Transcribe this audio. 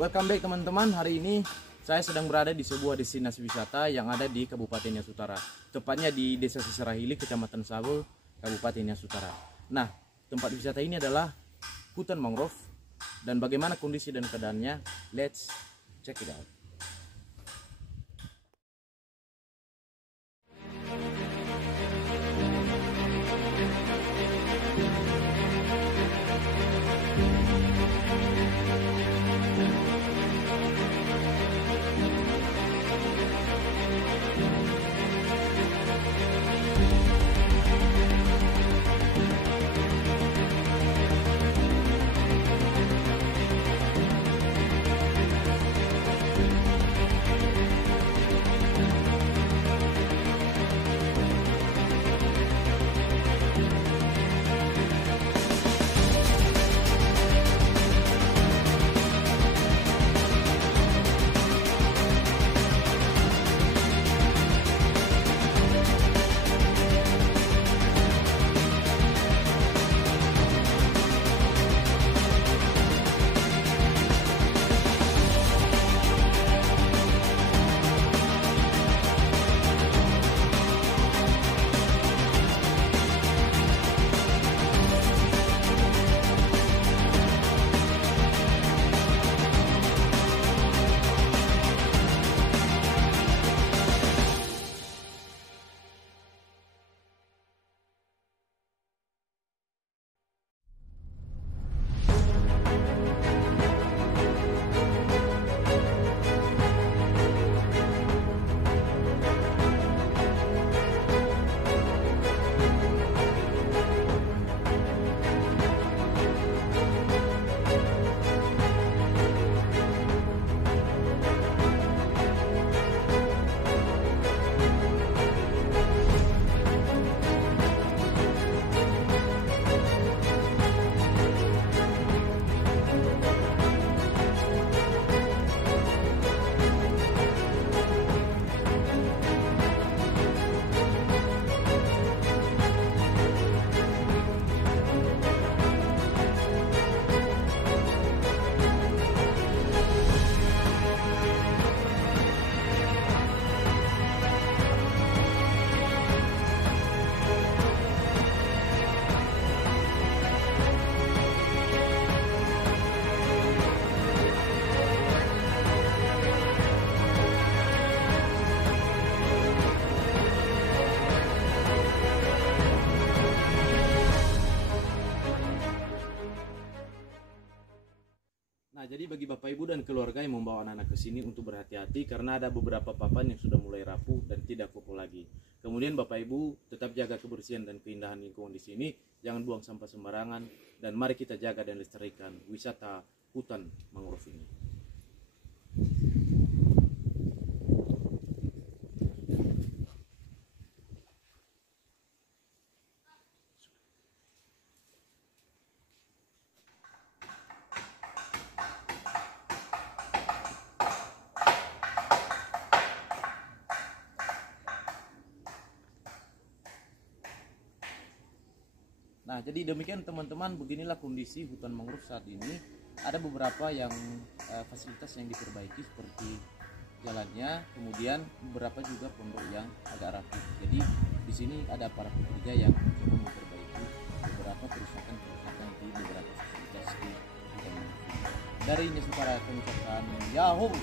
Welcome back teman-teman. Hari ini saya sedang berada di sebuah destinasi wisata yang ada di Kabupaten Nias Utara. Tepatnya di Desa Sesarahili, Kecamatan Sabul, Kabupaten Nias Utara. Nah, tempat wisata ini adalah hutan mangrove. Dan bagaimana kondisi dan keadaannya? Let's check it out. Nah, jadi bagi Bapak Ibu dan keluarga yang membawa anak-anak ke sini untuk berhati-hati karena ada beberapa papan yang sudah mulai rapuh dan tidak kokoh lagi. Kemudian Bapak Ibu tetap jaga kebersihan dan keindahan lingkungan di sini, jangan buang sampah sembarangan, dan mari kita jaga dan lestarikan wisata hutan mangrove ini. Nah, jadi demikian teman-teman, beginilah kondisi hutan mangrove saat ini. Ada beberapa yang fasilitas yang diperbaiki seperti jalannya, kemudian beberapa juga pondok yang agak rapuh. Jadi di sini ada para pekerja yang mencoba memperbaiki beberapa kerusakan-kerusakan di beberapa fasilitas di hutan mangrove. Dari Nias Utara kami ucapkan Yahoo!